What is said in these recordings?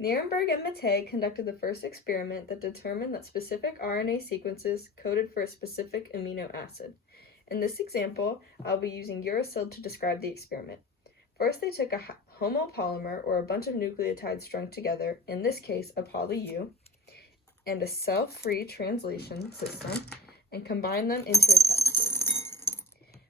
Nierenberg and Mattei conducted the first experiment that determined that specific RNA sequences coded for a specific amino acid. In this example, I'll be using uracil to describe the experiment. First, they took a homopolymer, or a bunch of nucleotides strung together, in this case a poly-U, and a cell-free translation system, and combined them into a test tube.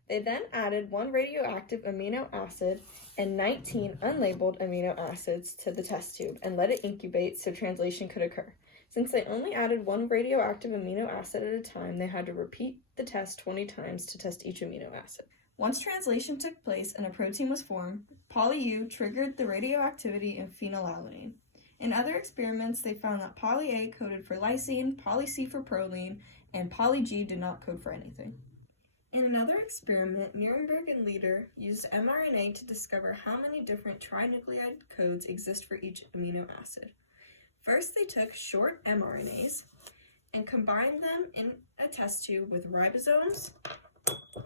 They then added one radioactive amino acid and 19 unlabeled amino acids to the test tube and let it incubate so translation could occur. Since they only added one radioactive amino acid at a time, they had to repeat the test 20 times to test each amino acid. Once translation took place and a protein was formed, poly-U triggered the radioactivity in phenylalanine. In other experiments, they found that poly-A coded for lysine, poly-C for proline, and poly-G did not code for anything. In another experiment, Nierenberg and Lieder used mRNA to discover how many different trinucleotide codes exist for each amino acid. First, they took short mRNAs and combined them in a test tube with ribosomes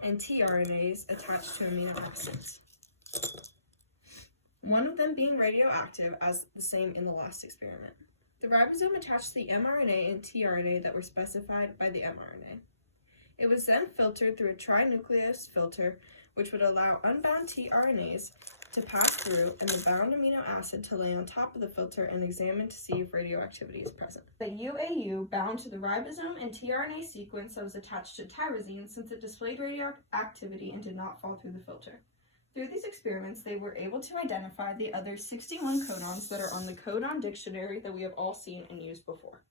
and tRNAs attached to amino acids, one of them being radioactive, as the same in the last experiment. The ribosome attached the mRNA and tRNA that were specified by the mRNA. It was then filtered through a trinuclease filter, which would allow unbound tRNAs to pass through and the bound amino acid to lay on top of the filter and examine to see if radioactivity is present. The UAU bound to the ribosome and tRNA sequence that was attached to tyrosine, since it displayed radioactivity and did not fall through the filter. Through these experiments, they were able to identify the other 61 codons that are on the codon dictionary that we have all seen and used before.